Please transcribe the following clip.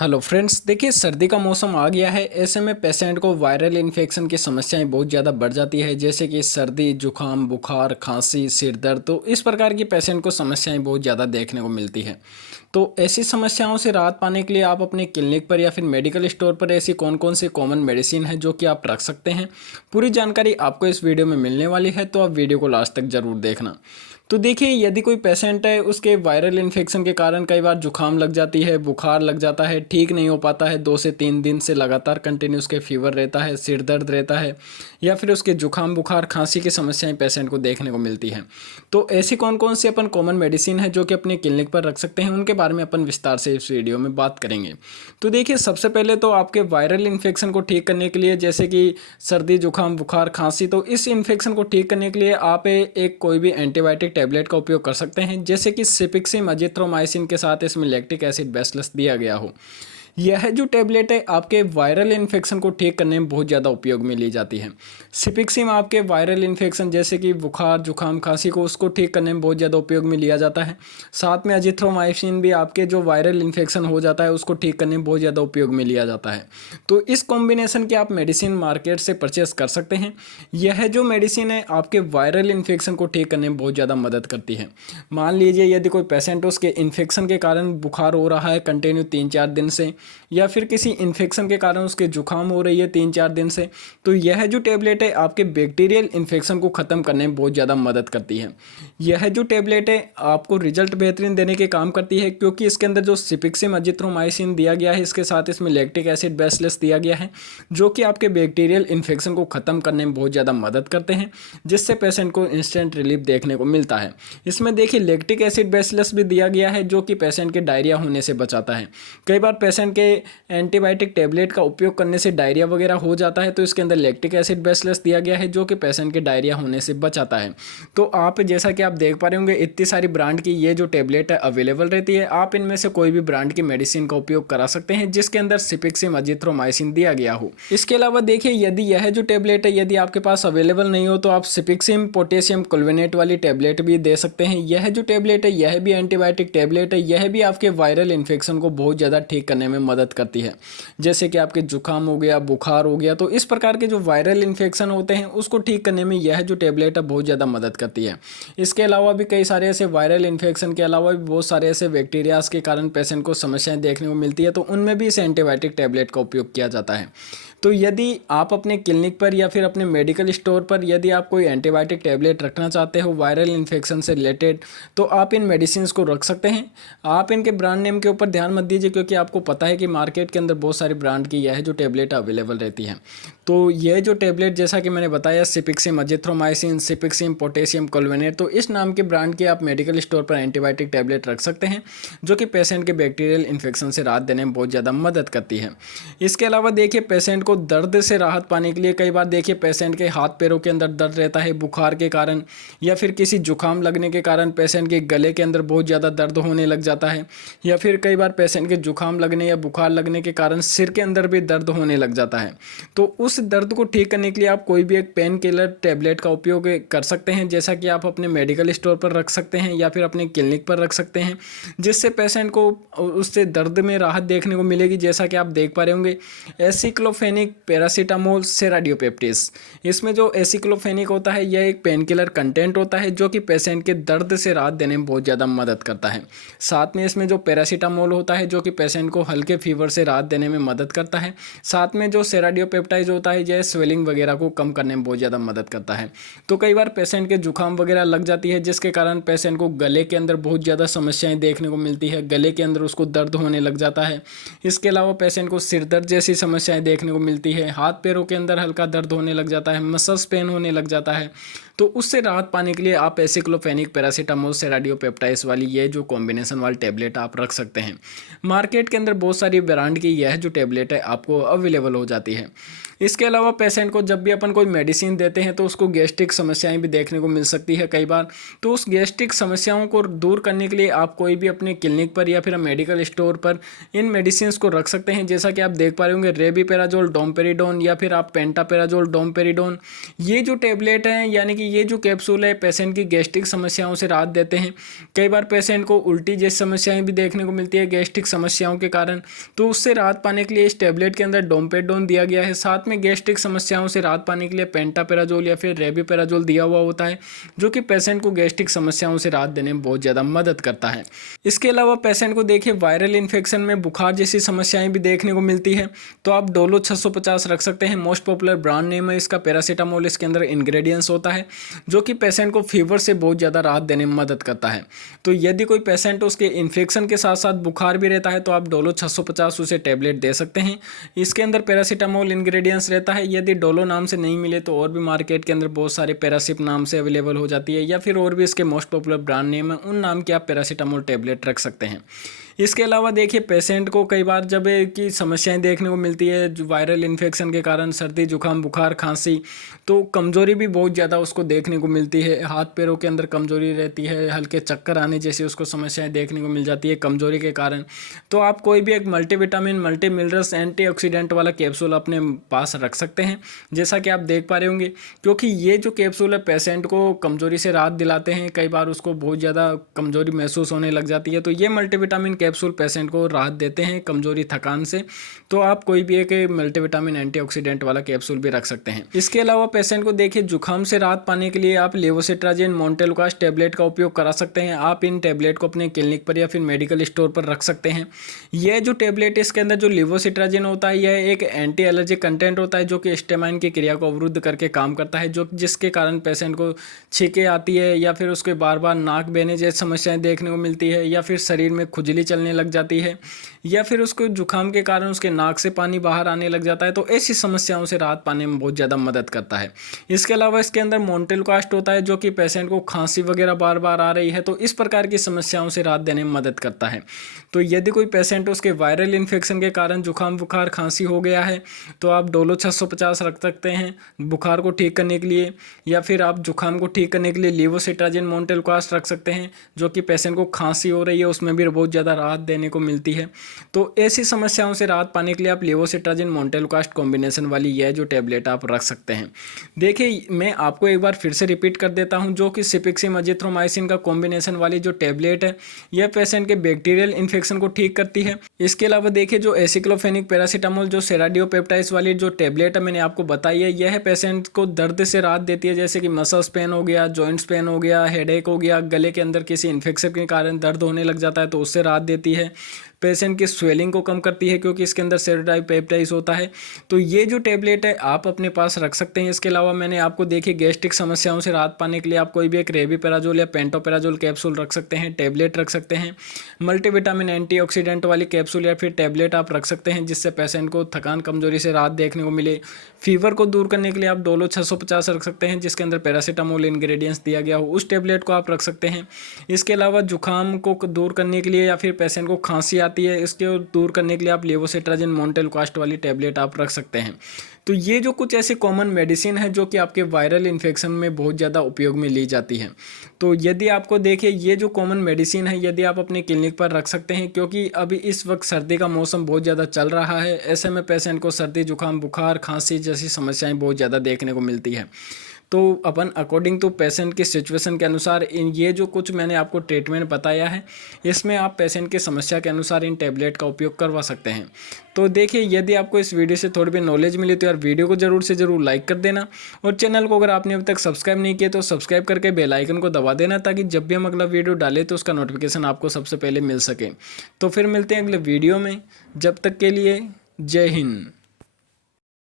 Hello friends, देखिए सर्दी का मौसम आ गया है। ऐसे में पेशेंट को वायरल इन्फेक्शन की समस्याएं बहुत ज़्यादा बढ़ जाती है, जैसे कि सर्दी, जुकाम, बुखार, खांसी, सिर दर्द। तो इस प्रकार की पेशेंट को समस्याएं बहुत ज़्यादा देखने को मिलती है। तो ऐसी समस्याओं से राहत पाने के लिए आप अपने क्लिनिक पर या फिर मेडिकल स्टोर पर ऐसी कौन कौन सी कॉमन मेडिसिन है जो कि आप रख सकते हैं, पूरी जानकारी आपको इस वीडियो में मिलने वाली है। तो आप वीडियो को लास्ट तक ज़रूर देखना। तो देखिए, यदि कोई पेशेंट है, उसके वायरल इन्फेक्शन के कारण कई बार जुकाम लग जाती है, बुखार लग जाता है, ठीक नहीं हो पाता है, 2 से 3 दिन से लगातार कंटिन्यूस के फीवर रहता है, सिर दर्द रहता है, या फिर उसके जुकाम, बुखार, खांसी की समस्याएं पेशेंट को देखने को मिलती हैं। तो ऐसी कौन कौन सी अपन कॉमन मेडिसिन है जो कि अपने क्लिनिक पर रख सकते हैं, उनके बारे में अपन विस्तार से इस वीडियो में बात करेंगे। तो देखिए, सबसे पहले तो आपके वायरल इन्फेक्शन को ठीक करने के लिए, जैसे कि सर्दी, जुकाम, बुखार, खांसी, तो इस इन्फेक्शन को ठीक करने के लिए आप एक कोई भी एंटीबायोटिक टैबलेट का उपयोग कर सकते हैं, जैसे कि सिपिक्सिम, अजिथ्रोमाइसिन के साथ इसमें लैक्टिक एसिड बेसिलस दिया गया हो। यह जो टैबलेट है आपके वायरल इन्फेक्शन को ठीक करने में बहुत ज़्यादा उपयोग में ली जाती है। सिपिक्सिम आपके वायरल इन्फेक्शन जैसे कि बुखार, जुकाम, खांसी को उसको ठीक करने में बहुत ज़्यादा उपयोग में लिया जाता है। साथ में अजिथ्रोमाइसिन भी आपके जो वायरल इन्फेक्शन हो जाता है उसको ठीक करने में बहुत ज़्यादा उपयोग में लिया जाता है। तो इस कॉम्बिनेशन की आप मेडिसिन मार्केट से परचेस कर सकते हैं। यह जो मेडिसिन है आपके वायरल इन्फेक्शन को ठीक करने में बहुत ज़्यादा मदद करती है। मान लीजिए यदि कोई पेशेंट उसके इन्फेक्शन के कारण बुखार हो रहा है कंटिन्यू 3-4 दिन से, या फिर किसी इन्फेक्शन के कारण उसके जुकाम हो रही है 3-4 दिन से, तो यह जो टैबलेट है आपके बैक्टीरियल इन्फेक्शन को ख़त्म करने में बहुत ज़्यादा मदद करती है। यह जो टैबलेट है आपको रिजल्ट बेहतरीन देने के काम करती है, क्योंकि इसके अंदर जो सिपिक्सिम, अजिथ्रोमाइसिन दिया गया है, इसके साथ इसमें लैक्टिक एसिड बेसिलस दिया गया है, जो कि आपके बैक्टीरियल इन्फेक्शन को ख़त्म करने में बहुत ज़्यादा मदद करते हैं, जिससे पेशेंट को इंस्टेंट रिलीफ देखने को मिलता है। इसमें देखिए लैक्टिक एसिड बेसिलस भी दिया गया है, जो कि पेशेंट के डायरिया होने से बचाता है। कई बार पेशेंट के एंटीबायोटिक टैबलेट का उपयोग करने से डायरिया वगैरह हो जाता है, तो इसके अंदर लैक्टिक एसिड बेसिलस दिया गया है, जो कि पेशेंट के डायरिया होने से बचाता है। तो आप जैसा कि आप देख पा रहे होंगे, इतनी सारी ब्रांड की ये जो टैबलेट है अवेलेबल रहती है। आप इनमें से कोई भी ब्रांड की मेडिसिन का उपयोग करा सकते हैं जिसके अंदर सिपिक्सिम, अजिथ्रोमाइसिन दिया गया हो। इसके अलावा देखिए, यदि यह जो टैबलेट है यदि आपके पास अवेलेबल नहीं हो, तो आप सिपिक्सिम पोटेशियम कुल्विनेट वाली टैबलेट भी दे सकते हैं। यह जो टैबलेट है यह भी एंटीबायोटिक टैबलेट है, यह भी आपके वायरल इन्फेक्शन को बहुत ज़्यादा ठीक करने में मदद करती है। जैसे कि आपके जुकाम हो गया, बुखार हो गया, तो इस प्रकार के जो वायरल इन्फेक्शन होते हैं उसको ठीक करने में यह जो टैबलेट है बहुत ज़्यादा मदद करती है। इसके अलावा भी कई सारे ऐसे वायरल इन्फेक्शन के अलावा भी बहुत सारे ऐसे बैक्टीरियाज के कारण पेशेंट को समस्याएं देखने को मिलती है, तो उनमें भी इस एंटीबायोटिक टैबलेट का उपयोग किया जाता है। तो यदि आप अपने क्लिनिक पर या फिर अपने मेडिकल स्टोर पर यदि आप कोई एंटीबायोटिक टैबलेट रखना चाहते हो वायरल इन्फेक्शन से रिलेटेड, तो आप इन मेडिसिन को रख सकते हैं। आप इनके ब्रांड नेम के ऊपर ध्यान मत दीजिए, क्योंकि आपको पता है कि मार्केट के अंदर बहुत सारी ब्रांड की यह जो टैबलेट अवेलेबल रहती है। तो यह जो टैबलेट जैसा कि मैंने बताया, सिपिक्सिम, अजिथ्रोमाइसिन, सिपिक्सिम पोटेशियम कुल्विनेट, तो इस नाम के ब्रांड के आप मेडिकल स्टोर पर एंटीबायोटिक टैबलेट रख सकते हैं, जो कि पेशेंट के बैक्टीरियल इन्फेक्शन से राहत देने में बहुत ज़्यादा मदद करती है। इसके अलावा देखिए, पेशेंट को दर्द से राहत पाने के लिए कई बार देखिए पेशेंट के हाथ पैरों के अंदर दर्द रहता है बुखार के कारण, या फिर किसी जुकाम लगने के कारण पेशेंट के गले के अंदर बहुत ज़्यादा दर्द होने लग जाता है, या फिर कई बार पेशेंट के जुकाम लगने या बुखार लगने के कारण सिर के अंदर भी दर्द होने लग जाता है। तो उस दर्द को ठीक करने के लिए आप कोई भी एक पेन किलर टैबलेट का उपयोग कर सकते हैं, जैसा कि आप अपने मेडिकल स्टोर पर रख सकते हैं या फिर अपने क्लिनिक पर रख सकते हैं, जिससे पेशेंट को उससे दर्द में राहत देखने को मिलेगी। जैसा कि आप देख पा रहे होंगे, एसिक्लोफेनिक, पैरासीटामोल, सेराडियोपेप्टिस, इसमें जो एसिक्लोफेनिक होता है यह एक पेन किलर कंटेंट होता है, जो कि पेशेंट के दर्द से राहत देने में बहुत ज़्यादा मदद करता है। साथ में इसमें जो पैरासीटामोल होता है, जो कि पेशेंट को हल्के फीवर से राहत देने में मदद करता है। साथ में जो सेराडियोपेप्टाइज होता है, यह स्वेलिंग वगैरह को कम करने में बहुत ज़्यादा मदद करता है। तो कई बार पेशेंट के जुकाम वगैरह लग जाती है, जिसके कारण पेशेंट को गले के अंदर बहुत ज़्यादा समस्याएं देखने को मिलती है, गले के अंदर उसको दर्द होने लग जाता है। इसके अलावा पेशेंट को सिर दर्द जैसी समस्याएं देखने को मिलती है, हाथ पैरों के अंदर हल्का दर्द होने लग जाता है, मसल्स पेन होने लग जाता है। तो उससे राहत पाने के लिए आप एसिक्लोफेनिक, पैरासीटामोल, सेराडियोपेप्टाइस वाली ये जो कॉम्बिनेशन वाली टैबलेट आप रख सकते हैं। मार्केट के अंदर बहुत सारी ब्रांड की यह जो टैबलेट है आपको अवेलेबल हो जाती है। इसके अलावा पेशेंट को जब भी अपन कोई मेडिसिन देते हैं तो उसको गैस्ट्रिक समस्याएं भी देखने को मिल सकती है कई बार। तो उस गैस्ट्रिक समस्याओं को दूर करने के लिए आप कोई भी अपने क्लिनिक पर या फिर मेडिकल स्टोर पर इन मेडिसिन को रख सकते हैं। जैसा कि आप देख पा रहे होंगे, रेबिपेराजोल, डोमपेरिडोन या फिर आप पेंटापेराजोल डोमपेरिडोन, ये जो टेबलेट हैं यानी कि ये जो कैप्सूल है पेशेंट की गैस्ट्रिक समस्याओं से राहत देते हैं। कई बार पेशेंट को उल्टी जैसी समस्याएं भी देखने को मिलती है गैस्ट्रिक समस्याओं के कारण, तो उससे राहत पाने के लिए इस टेबलेट के अंदर डोमपेरिडोन दिया गया है। साथ में गैस्ट्रिक समस्याओं से राहत पाने के लिए पेंटापेराजोल या फिर रेबिपेराजोल दिया हुआ होता है, जो कि पेशेंट को गैस्ट्रिक समस्याओं से राहत देने में बहुत ज़्यादा मदद करता है। इसके अलावा पेशेंट को देखिए वायरल इन्फेक्शन में बुखार जैसी समस्याएं भी देखने को मिलती है, तो आप डोलो 650 रख सकते हैं। मोस्ट पॉपुलर ब्रांड नेम है इसका, पैरासीटामोल इसके अंदर इंग्रेडिएंट्स होता है, जो कि पेशेंट को फीवर से बहुत ज़्यादा राहत देने में मदद करता है। तो यदि कोई पेशेंट उसके इन्फेक्शन के साथ साथ बुखार भी रहता है तो आप डोलो 650 उसे टेबलेट दे सकते हैं। इसके अंदर पैरासीटामोल इंग्रेडिएंट्स रहता है। यदि डोलो नाम से नहीं मिले तो और भी मार्केट के अंदर बहुत सारे पैरासिप नाम से अवेलेबल हो जाती है, या फिर और भी इसके मोस्ट पॉपुलर ब्रांड नेम है, उन नाम के आप पैरासीटामोल टेबलेट रख सकते हैं। इसके अलावा देखिए पेशेंट को कई बार जब की समस्याएं देखने को मिलती है जो वायरल इन्फेक्शन के कारण, सर्दी जुकाम बुखार खांसी, तो कमज़ोरी भी बहुत ज़्यादा उसको देखने को मिलती है। हाथ पैरों के अंदर कमज़ोरी रहती है, हल्के चक्कर आने जैसी उसको समस्याएं देखने को मिल जाती है कमज़ोरी के कारण। तो आप कोई भी एक मल्टीविटामिन मल्टी मिनरल्स एंटीऑक्सीडेंट वाला कैप्सूल अपने पास रख सकते हैं, जैसा कि आप देख पा रहे होंगे, क्योंकि ये जो कैप्सूल है पेशेंट को कमज़ोरी से राहत दिलाते हैं। कई बार उसको बहुत ज़्यादा कमज़ोरी महसूस होने लग जाती है, तो ये मल्टीविटामिन कैप्सूल पेशेंट को राहत देते हैं कमजोरी थकान से। तो आप कोई भी एक मल्टीविटामिन एंटीऑक्सीडेंट वाला कैप्सूल भी रख सकते हैं। इसके अलावा पेशेंट को देखिए जुकाम से राहत पाने के लिए आप लेवोसिट्राजिन मोन्टेलुकास टेबलेट का उपयोग करा सकते हैं। आप इन टेबलेट को अपने क्लिनिक पर या फिर मेडिकल स्टोर पर रख सकते हैं। यह जो टेबलेट इसके अंदर जो लेवोसिट्राजिन होता है यह एक एंटी एलर्जिक कंटेंट होता है, जो कि स्टेमाइन की क्रिया को अवरुद्ध करके काम करता है, जो जिसके कारण पेशेंट को छींकें आती है या फिर उसके बार बार नाक बहने जैसी समस्याएं देखने को मिलती है, या फिर शरीर में खुजली चलने लग जाती है, या फिर उसको जुकाम के कारण उसके नाक से पानी बाहर आने लग जाता है। तो ऐसी समस्याओं से राहत पाने में बहुत ज़्यादा मदद करता है। इसके अलावा इसके अंदर मोन्टेलुकास्ट होता है, जो कि पेशेंट को खांसी वगैरह बार बार आ रही है, तो इस प्रकार की समस्याओं से राहत देने में मदद करता है। तो यदि कोई पेशेंट उसके वायरल इन्फेक्शन के कारण जुकाम बुखार खांसी हो गया है तो आप डोलो 650 रख सकते हैं बुखार को ठीक करने के लिए, या फिर आप जुकाम को ठीक करने के लिए लेवोसिट्राजिन मोन्टेलुकास्ट रख सकते हैं, जो कि पेशेंट को खांसी हो रही है उसमें भी बहुत ज़्यादा राहत देने को मिलती है। तो ऐसी समस्याओं से राहत पाने के लिए आप लेवोसिट्राजिन मोन्टेलुकास्ट कॉम्बिनेशन वाली यह जो टेबलेट आप रख सकते हैं। देखिए मैं आपको एक बार फिर से रिपीट कर देता हूं, जो कि सिपिक्सिम अजिथ्रोमाइसिन का कॉम्बिनेशन वाली जो टेबलेट है यह पेशेंट के बैक्टीरियल इन्फेक्शन को ठीक करती है। इसके अलावा देखिए जो एसिक्लोफेनिक पैरासीटामोल जो सेराडियोपेप्टाइड्स वाली जो टेबलेट है मैंने आपको बताई है, यह पेशेंट को दर्द से राहत देती है, जैसे कि मसल्स पेन हो गया, जॉइंट्स पेन हो गया, हेडेक हो गया, गले के अंदर किसी इन्फेक्शन के कारण दर्द होने लग जाता है तो उससे राहत देती है। पेशेंट की स्वेलिंग को कम करती है क्योंकि इसके अंदर सेरोडाइपेप्टाइड्स होता है। तो ये जो टेबलेट है आप अपने पास रख सकते हैं। इसके अलावा मैंने आपको देखिए गैस्ट्रिक समस्याओं से राहत पाने के लिए आप कोई भी एक रेबिपेराजोल या पेंटोपेराजोल कैप्सूल रख सकते हैं, टेबलेट रख सकते हैं। मल्टीविटामिन एंटीऑक्सीडेंट वाली कैप्सूल या फिर टेबलेट आप रख सकते हैं, जिससे पेशेंट को थकान कमजोरी से राहत देखने को मिले। फीवर को दूर करने के लिए आप डोलो 650 रख सकते हैं, जिसके अंदर पैरासीटामोल इंग्रेडिएंट्स दिया गया हो, उस टेबलेट को आप रख सकते हैं। इसके अलावा जुकाम को दूर करने के लिए या फिर पेशेंट को खांसी आती है इसके दूर करने के लिए आप लेवोसिट्राजिन मोन्टेलुकास्ट वाली टेबलेट आप रख सकते हैं। तो ये जो कुछ ऐसे कॉमन मेडिसिन है जो कि आपके वायरल इन्फेक्शन में बहुत ज़्यादा उपयोग में ली जाती है। तो यदि आपको देखिए ये जो कॉमन मेडिसिन है यदि आप अपने क्लिनिक पर रख सकते हैं, क्योंकि अभी इस वक्त सर्दी का मौसम बहुत ज़्यादा चल रहा है, ऐसे में पेशेंट को सर्दी जुकाम बुखार खांसी जैसी समस्याएं बहुत ज़्यादा देखने को मिलती है। तो अपन अकॉर्डिंग टू पेशेंट की सिचुएशन के अनुसार इन ये जो कुछ मैंने आपको ट्रीटमेंट बताया है इसमें आप पेशेंट की समस्या के अनुसार इन टैबलेट का उपयोग करवा सकते हैं। तो देखिए यदि आपको इस वीडियो से थोड़ी भी नॉलेज मिली तो यार वीडियो को ज़रूर से ज़रूर लाइक कर देना, और चैनल को अगर आपने अभी तक सब्सक्राइब नहीं किया तो सब्सक्राइब करके बेल आइकन को दबा देना, ताकि जब भी हम अगला वीडियो डालें तो उसका नोटिफिकेशन आपको सबसे पहले मिल सके। तो फिर मिलते हैं अगले वीडियो में, जब तक के लिए जय हिंद।